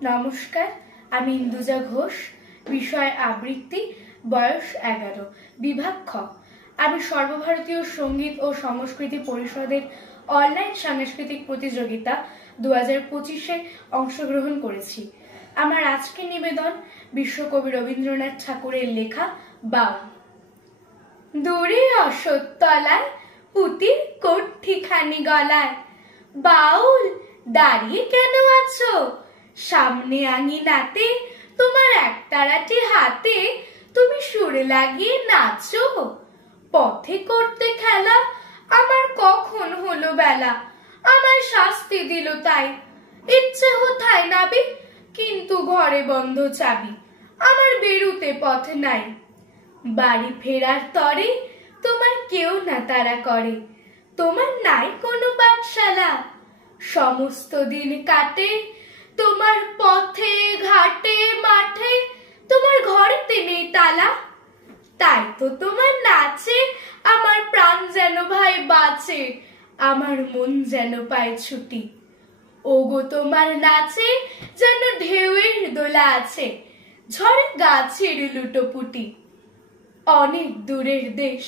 নমস্কার, আমি ইন্দুজা ঘোষ। বিষয় আবৃত্তি, বয়স 11, বিভাগ খ। আমি সর্বভারতীয় সঙ্গীত ও সংস্কৃতি পরিষদের অনলাইন সাংস্কৃতিক প্রতিযোগিতা 2025-এ অংশগ্রহণ করেছি। আমার আজকের নিবেদন বিশ্বকবি রবীন্দ্রনাথ ঠাকুরের লেখা বাউল। দূরে অশ্বত্থতলায় পুতির কণ্ঠিখানি গলায়, বাউল দাঁড়িয়ে কেন আছো? সামনে আঙিনাতে তোমার একতারাটি হাতে, তুমি সুর লাগিয়ে নাচো। পথে করতে খেলা আমার কখন হলো বেলা, আমার শাস্তি দিল তাই। ইচ্ছে হোথায় নাবি, কিন্তু ঘরে বন্ধ চাবি, আমার বেরুতে পথ নাই। বাড়ি ফেরার তরে তোমার কেউ না তাড়া করে, তোমার নাই কোনো পাঠশালা। সমস্ত দিন কাটে তোমার পথে ঘাটে মাঠে, তোমার ঘরেতে নেই তালা। তাই তো তোমার নাচে আমার প্রাণ যেন ভাই বাঁচে, আমার মন যেন পায় ছুটি। ওগো তোমার নাচে যেন ঢেউয়ের দোলা আছে, ঝড়ে গাছের লুটোপুটি। অনেক দূরের দেশ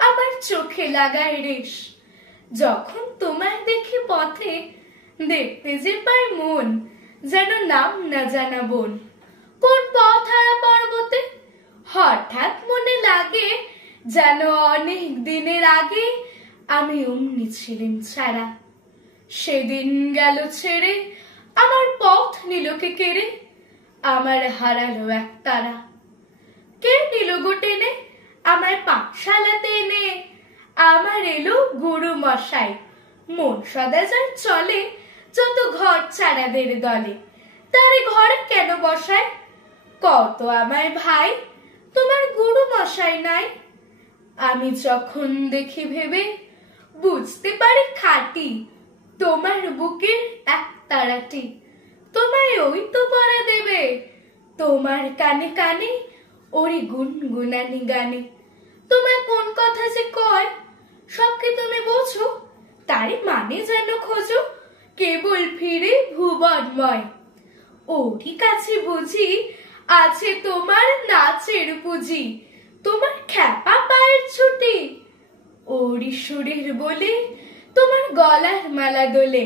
আমার চোখে লাগায় রেশ, যখন তোমায় দেখি পথে, দেখতে যে পাই মন যেন নাম না জানা বন। কোন পথ হারা পর্বতে হঠাৎ মনে লাগে, যেন অনেক দিনের আগে আমি অমনি ছিলেন ছাড়া। সেদিন গেল ছেড়ে আমার পথ নিল কে কেড়ে, আমার হারালো এক তারা। কে নিল গো টেনে আমায় পাঠশালাতে এনে? আমার এলো গুরু মশাই, মন সদা যার চলে যত ঘর ছাড়াদের দলে। তারে ঘরে কেন বসায়? কত আমায় ভাই, তোমার গুরু মশাই নাই। আমি যখন দেখি ভেবে বুঝতে পারি খাঁটি, তোমার বুকের এক তারাটি তোমায় ওই তো পড়া দেবে। তোমার কানে কানে ওরে গুনগুনানি গানে, তোমায় কোন কথা যে কয় সবকে তুমি বোঝো, তারে মানে যেন খোঁজো কেবল ফিরে ভুবনময়। ওরই কাছে বুঝি আছে তোমার নাচের পুঁজি, তোমার খ্যাপা পায়ের ছুটি। ওরই সুরের বলে তোমার গলার মালা দোলে,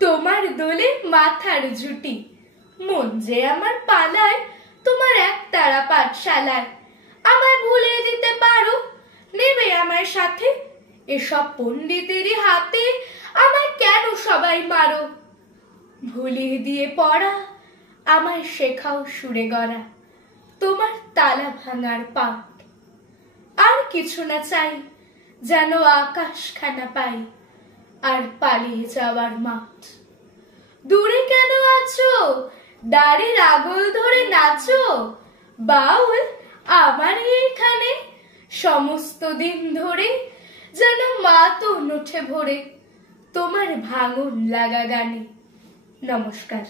তোমার দোলে মাথার ঝুটি। মন যে আমার পালায় তোমার এক তারা পাঠশালায়। আমায় ভুলিয়ে দিতে পারো, নেবে আমায় সাথে? এসব পণ্ডিতেরই হাতে আমায় কেন সবাই মারো? ভুলিয়ে দিয়ে পড়া আমায় শেখাও সুরে গড়া, তোমার তালা ভাঙার পাঠ। আর কিছু না চাই, যেন আকাশখানা পাই আর পালিয়ে যাওয়ার মাঠ। দূরে কেন আছো? দাড়ির আগল ধরে নাচো। বাউল আমার এইখানে সমস্ত দিন ধরে যেন মাতন ওঠে ভোরে তোমার ভাঙন লাগা গানে। নমস্কার।